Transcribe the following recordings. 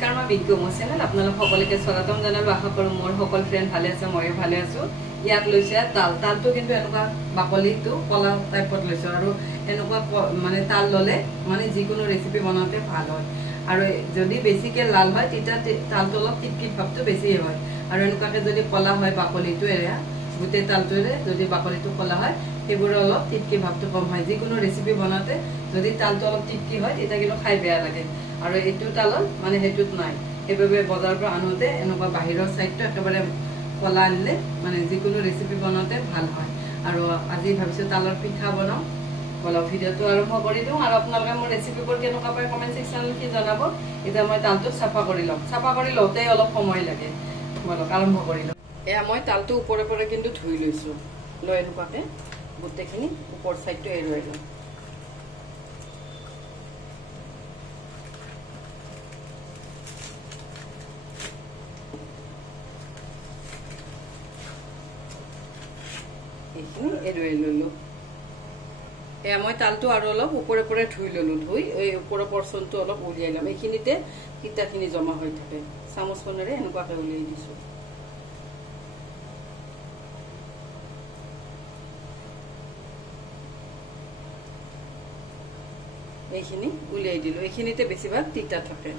নমস্কাৰ মই বিজ্ঞ মোৰ চেনেল আপোনালোক সকলোকে স্বাগতম জনালো আশা কৰো মোৰ সকল ফ্ৰেন্ড ভালে আছে মই ভালে আছো ইয়াত লৈছে তালটো কিন্তু এনেকুৱা বাকলিটো কলা টাইপত লৈছে আৰু এনেকুৱা মানে তাল ললে মানে যিকোনো ৰেচিপি বনাওতে ভাল হয় আৰু যদি বেছিকে লাল হয় তেতিয়া তালটো অলপ টিপটিপ ভাবটো বেছি হয় আৰু এনেকুৱাকে যদি কলা হয় বাকলিটো এয়া গুটে তালটোৰে যদি বাকলিটো কলা হয় সেইবোৰ অলপ টিপকি ভাবটো কম হয় যিকোনো ৰেচিপি বনাওতে যদি তালটো অলপ টিপকি হয় তেতিয়া কিন্তু খাই বেয়া লাগে আৰু এইটো তালত মানে হেতুত নাই এভাবে বজাৰৰ পৰা আনোতে এনেকুৱা বাহিৰৰ সাইডটো একেবাৰে কলা আনলে মানে যিকোনো ৰেচিপি বনাওতে ভাল হয় আৰু আজি ভাবিছো তালৰ পিঠা বনাও বলা ভিডিওটো আৰম্ভ কৰি দিও আৰু আপোনালোকে মোৰ ৰেচিপিবোৰ কেনেকুৱা পায় কমেন্ট সেকশনত লিখি জনাব এটা মই তালটো সাফা কৰি লওঁতে অলপ সময় লাগে বলা আৰম্ভ কৰি লও এয়া মই তালটো ওপৰে ওপৰে কিন্তু ধুই লৈছো লৈ এনেকুৱাকে গুটেখিনি ওপৰ সাইডটো এৰুৱাই লও এইখিনি এৰুৱাই ললো এয়া মই তালটো আৰু অলপ ওপৰে ওপৰে ধুই ললো ধুই এই ওপৰৰ পৰ্চনটো অলপ উলিয়াই লম এইখিনিতে কিটাখিনি জমা হৈ থাকে চামুচখনেৰে এনেকুৱাকে উলিয়াই দিছো এইখিনি উলিয়াই দিলো এইখিনিতে বেছিভাগ তিতা থাকে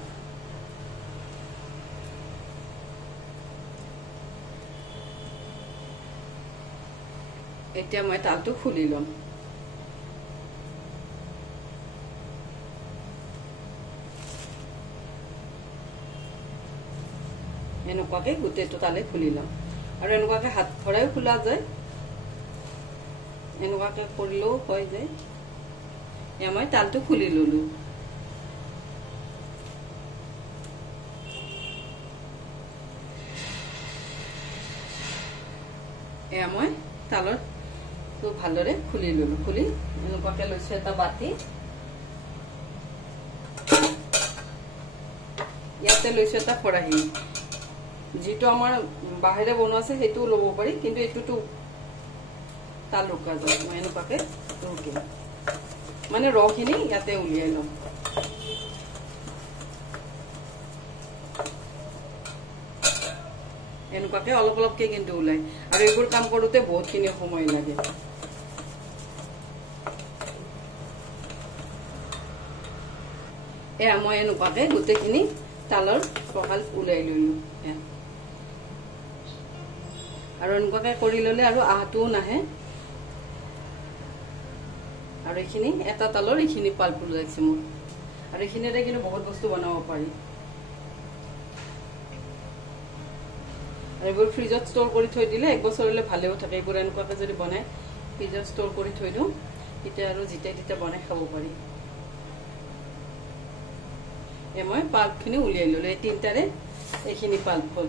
এতিয়া মই তালটো খুলি লম এনেকুৱাকে গুটেটো তালে খুলি লম আৰু এনেকুৱাকে হাত ভৰাই খোলা যায় এনেকুৱাকে কৰিলেও হয় যায় এয়া মই তালটো খুলি ললো এয়া মই তালৰ তো ভালদৰে খুলি ললো খুলি এনেকুৱাকে লৈছো এটা বাটি ইয়াতে লৈছো এটা খৰাহি যেটো আমাৰ বাহিৰে বনোৱা আছে হেতু লব পাৰি কিন্তু এটুটো তাল ৰুকা যায় মই এনেকুৱাকে ৰুকিম মানে ৰখিনি ইয়াতে উলিয়াই লম এনেকুৱাকে অলপ অলপকে কিন্তু উলাই আৰু এইবোৰ কাম কৰোতে বহুতখিনি সময় লাগে এয়া মই এনেকুৱাকে গুটেখিনি তালৰ পখাল উলাই লইলো আৰু এনেকুৱাকে কৰি ললে আৰু আহাটোও নাহে আৰু এইখিনি এটা তালৰ এইখিনি পাল্প ওলাইছে মোৰ আৰু এইখিনিতে কিন্তু বহুত বস্তু বনাব পাৰি এইবোৰ ফ্ৰিজত ষ্টৰ কৰি থৈ দিলে এক বছৰলৈ ভালেও থাকে এইবোৰ এনেকুৱাকে যদি বনাই ফ্ৰিজত ষ্টৰ কৰি থৈ দিও তেতিয়া আৰু জিতাই জিতা বনাই খাব পাৰি এ মই পাল্পখিনি উলিয়াই ললো এই তিনটাৰে এইখিনি পাল্প হল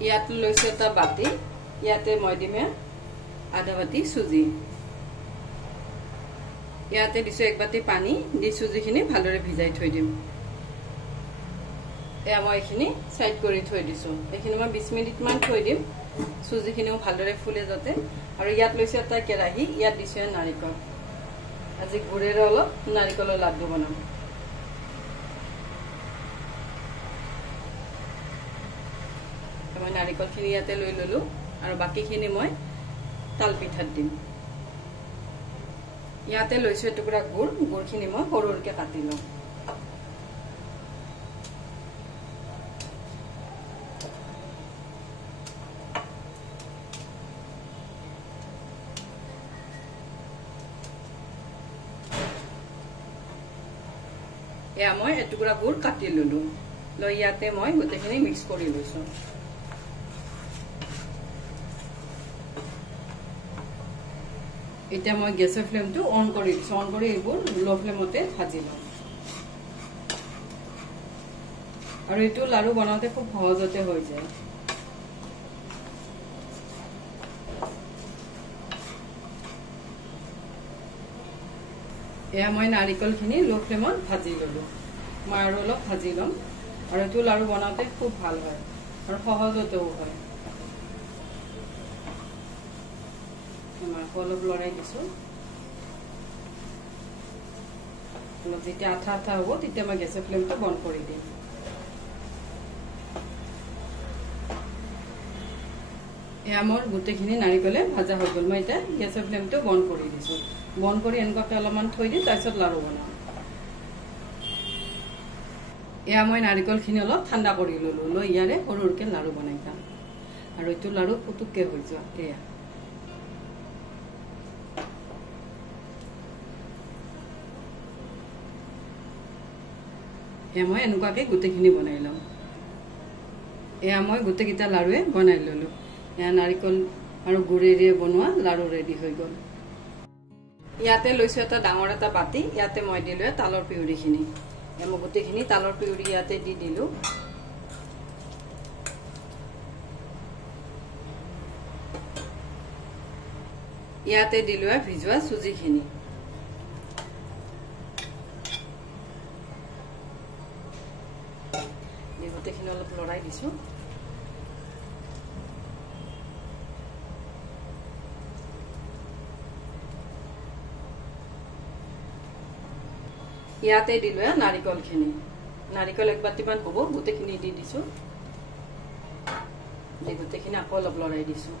ইয়াত লৈছো এটা বাটি ইয়াতে মই দিমে আধা বাটি সুজি ইয়াতে দিছো এক বাটি পানী দি সুজিখিনি ভালদৰে ভিজাই থৈ দিম এয়া মই এইখিনি সাইড কৰি থৈ দিছো এইখিনি মই 20 মিনিট মান থৈ দিম সুজিখিনিও ভালদৰে ফুলে যাতে আৰু ইয়াত লৈছো এটা কেৰাহী ইয়াত দিছো নাৰিকল আজি গুড়েৰে অলপ নাৰিকলৰ লাড্ডু বনাম মই নাৰিকলখিনি ইয়াতে লৈ ললো আৰু বাকিখিনি মই তাল পিঠাত দিম ইয়াতে লৈছো এটুকুৰা গুড়খিনি মই সৰুৰকে কাটি লম এয়া মই এটুকুৰা গুড় কাটি ললো লৈ ইয়াতে মই গোটেইখিনি মিক্স কৰি লৈছো এতিয়া মই গেছৰ ফ্লেমটো অন কৰি দিছো অন কৰি এইবোৰ লো ফ্লেমতে ভাজি লম আৰু এইটো লাড়ু বনাওতে খুব সহজতে হৈ যায় এয়া মই নাৰিকলখিনি লো ফ্লেমত ভাজি ললো মই আৰু অলপ ভাজি লম আৰু এইটো লাড়ু বনাওতে খুব ভাল হয় আৰু সহজতেও হয় মই অলপ লৰাই দিছো অলপ যেতিয়া আঠা আঠা হ'ব তেতিয়া মই গেছৰ ফ্লেমটো বন্ধ কৰি দিম। এয়া মোৰ গোটেইখিনি নাৰিকলে ভাজা হৈ গ'ল। মই এতিয়া গেছৰ ফ্লেমটো বন্ধ কৰি দিছোঁ। বন্ধ কৰি এনেকুৱাকৈ অলপমান থৈ দিম, তাৰপিছত লাড়ু বনাম। এয়া মই নাৰিকলখিনি অলপ ঠাণ্ডা কৰি ল'লোঁ, লৈ ইয়াৰে সৰু সৰুকৈ লাড়ু বনাই খাম। আৰু এইটো লাড়ু পুতুককৈ হৈ যোৱা। এয়া মই এনেকুৱাকৈ গোটেইখিনি বনাই ল'ম। এয়া মই গোটেইকেইটা লাড়ুৱে বনাই ল'লোঁ। এয়া নাৰিকল আৰু গুড়েৰে বনোৱা লাড়ু ৰেডি হৈ গ'ল। ইয়াতে লৈছোঁ এটা ডাঙৰ এটা বাতি। ইয়াতে মই দিলোঁ তালৰ পিউৰিখিনি। মই গোটেইখিনি তালৰ পিউৰি ইয়াতে দি দিলোঁ। ইয়াতে দিলোঁ ভিজোৱা চুজিখিনি। গোটেইখিনি অলপ লৰাই দিছোঁ। ইয়াতে দিলোঁ নাৰিকলখিনি। নাৰিকল এক বাতিমান হ'ব, গোটেইখিনি দি দিছোঁ। গোটেইখিনি আকৌ অলপ লৰাই দিছোঁ।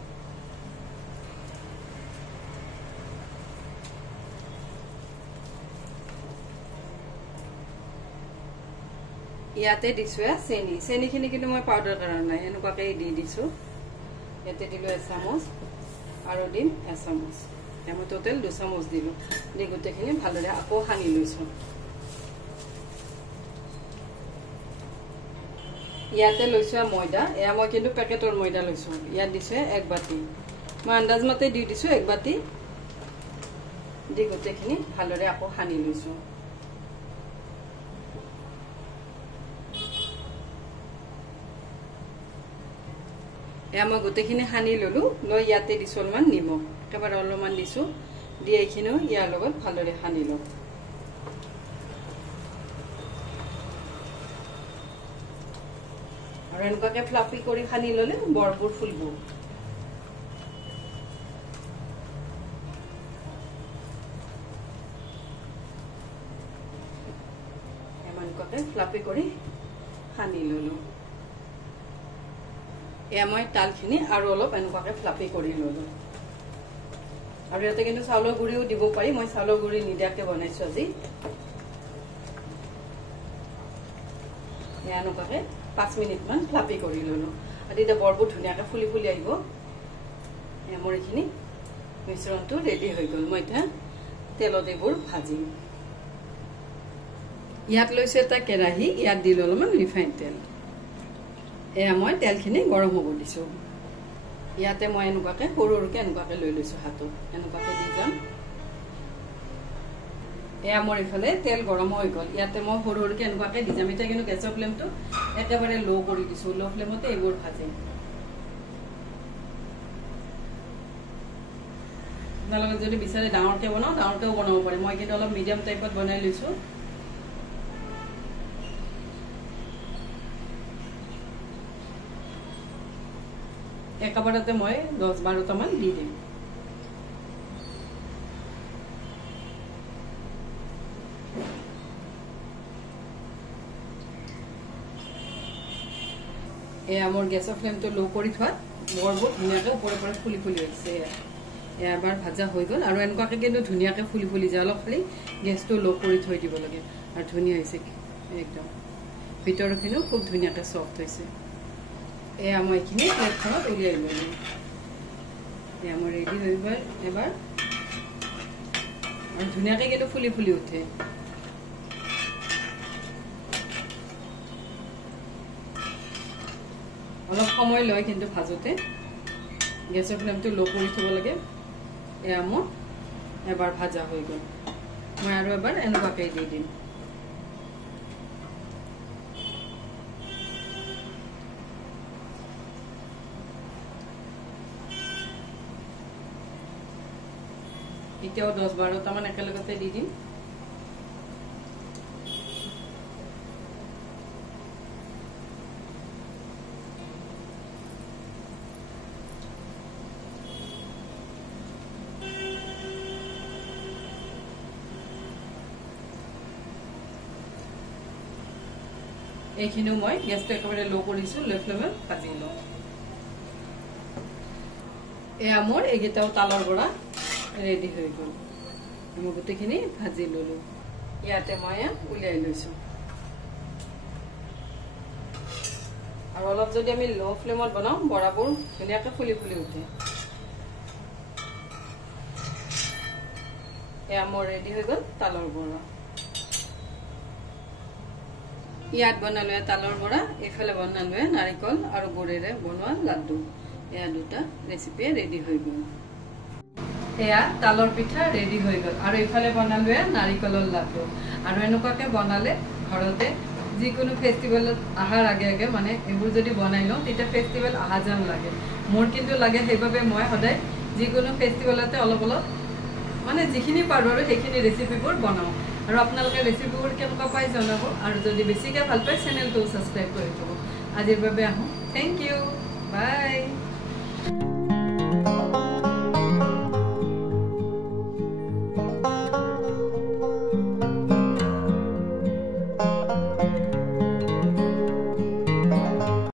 ইয়াতে দিছোঁ চেনি। চেনিখিনি কিন্তু মই পাউডাৰ কৰা নাই, এনেকুৱাকৈ দি দিছোঁ। ইয়াতে দিলোঁ এচামুচ আৰু দিম এচামুচ। মই টোটেল 2 চামুচ দিলোঁ। দি গোটেইখিনি ভালদৰে আকৌ সানি লৈছোঁ। ইয়াতে লৈছোঁ ময়দা। এয়া মই কিন্তু পেকেটৰ ময়দা লৈছোঁ। ইয়াত দিছোঁ 1 বাতি। মই আন্দাজ মতে দি দিছোঁ 1 বাতি। দি গোটেইখিনি ভালদৰে আকৌ সানি লৈছোঁ। এয়া মই গোটেইখিনি সানি ল'লোঁ। লৈ ইয়াতে দিছোঁ অলপমান নিমখ, একেবাৰে অলপমান দিছোঁ। দি এইখিনিও ইয়াৰ লগত ভালদৰে সানি লওঁ। আৰু এনেকুৱাকৈ ফ্লাফি কৰি সানি ল'লে বৰবোৰ ফুলব। এনেকুৱাকৈ ফ্লাফি কৰি সানি ল'লোঁ। এয়া মই তালখিনি আৰু অলপ এনেকুৱাকৈ ফ্লাফি কৰি ল'লোঁ। আৰু ইয়াতে কিন্তু চাউলৰ গুড়িও দিব পাৰি। মই চাউলৰ গুড়ি নিদিয়াকৈ বনাইছোঁ আজি। এনেকুৱাকৈ 5 মিনিটমান ফ্লাফি কৰি ল'লোঁ। আৰু এতিয়া বৰবোৰ ধুনীয়াকৈ ফুলি ফুলি আহিব। মোৰ এইখিনি মিশ্ৰণটো ৰেডি হৈ গ'ল। মই এতিয়া তেলত এইবোৰ ভাজিম। ইয়াত লৈছোঁ এটা কেৰাহী। ইয়াত দিলোঁ অলপমান ৰিফাইন তেল। এয়া মই তেলখিনি গৰম হ'ব দিছোঁ। ইয়াতে মই এনেকুৱাকৈ সৰু সৰুকৈ এনেকুৱাকৈ লৈ লৈছোঁ হাতত। এনেকুৱাকৈ দি যাম। এয়া মোৰ ইফালে তেল গৰম হৈ গ'ল। ইয়াতে মই সৰু সৰুকৈ এনেকুৱাকৈ দি যাম। এতিয়া কিন্তু গেছৰ ফ্লেমটো একেবাৰে ল' কৰি দিছোঁ। ল' ফ্লেমতে এইবোৰ ভাজিম। আপোনালোকে যদি বিচাৰে ডাঙৰকৈ বনাওঁ, ডাঙৰকৈও বনাব পাৰে। মই কিন্তু অলপ মিডিয়াম টাইপত বনাই লৈছোঁ। একেবাৰতে মই 10-12টামান দি দিম। এয়া মোৰ গেছৰ ফ্লেমটো ল' কৰি থোৱাত বৰবোৰ ধুনীয়াকৈ ওপৰে ওপৰে ফুলি ফুলি হৈছে। এয়া এবাৰ ভাজা হৈ গ'ল। আৰু এনেকুৱাকৈ কিন্তু ধুনীয়াকৈ ফুলি ফুলি যায়। অলপ খালি গেছটো ল' কৰি থৈ দিব লাগে। আৰু ধুনীয়া হৈছে একদম। ভিতৰখিনিও খুব ধুনীয়াকৈ চফ্ট হৈছে। এয়া মই এইখিনি প্লেটখনত উলিয়াই ল'লোঁ। এয়া মই ৰেডি হৈ গ'ল এবাৰ। আৰু ধুনীয়াকৈ কিন্তু ফুলি ফুলি উঠে। অলপ সময় লয় কিন্তু ভাজোতে। গেছৰ ফ্লেমটো ল' কৰি থ'ব লাগে। এয়া মোৰ এবাৰ ভাজা হৈ গ'ল। মই আৰু এবাৰ এনেকুৱাকৈ দি দিম। এতিয়াও 10-12টামান একেলগতে দি দিম। এইখিনিও মই গেছটো একেবাৰে ল' কৰিছোঁ, ল' ফ্লেমত ভাজি লওঁ। এয়া মোৰ এইকেইটাও তালৰ বৰা ৰেডি হৈ গ'ল। মই গোটেইখিনি ভাজি ল'লোঁ। ইয়াতে মই উলিয়াই লৈছোঁ। আৰু অলপ যদি আমি ল' ফ্লেমত বনাওঁ বৰাবোৰ ধুনীয়াকৈ ফুলি ফুলি উঠে। এয়া মোৰ ৰেডি হৈ গ'ল তালৰ বৰা। ইয়াত বনালোঁ তালৰ বৰা, এইফালে বনালোঁ নাৰিকল আৰু গুড়েৰে বনোৱা লাড্ডু। এয়া দুটা ৰেচিপিয়ে ৰেডি হৈ গ'ল। এয়া তালৰ পিঠা ৰেডি হৈ গ'ল। আৰু এইফালে বনালোঁ নাৰিকলৰ লাড্ডু। আৰু এনেকুৱাকৈ বনালে ঘৰতে যিকোনো ফেষ্টিভেলত অহাৰ আগে আগে মানে এইবোৰ যদি বনাই লওঁ তেতিয়া ফেষ্টিভেল অহা যেন লাগে। মোৰ কিন্তু লাগে, সেইবাবে মই সদায় যিকোনো ফেষ্টিভেলতে অলপ অলপ মানে যিখিনি পাৰোঁ আৰু সেইখিনি ৰেচিপিবোৰ বনাওঁ। আৰু আপোনালোকে ৰেচিপিবোৰ কেনেকুৱা পাই জনাব। আৰু যদি বেছিকৈ ভাল পায় চেনেলটো ছাবস্ক্ৰাইব কৰি থ'ব। আজিৰ বাবে আহোঁ। থেংক ইউ, বাই।